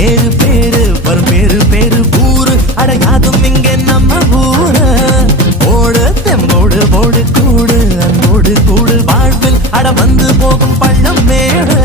ஏறு பேரு வரும் பேரு பேரு ஊரு அடையாதும் இங்க நம்ம ஊரு ஓடு தெம்போடு போடு கூடு அன்போடு கூடு வாழ்வில் அட வந்து போகும் பள்ளம் மேடு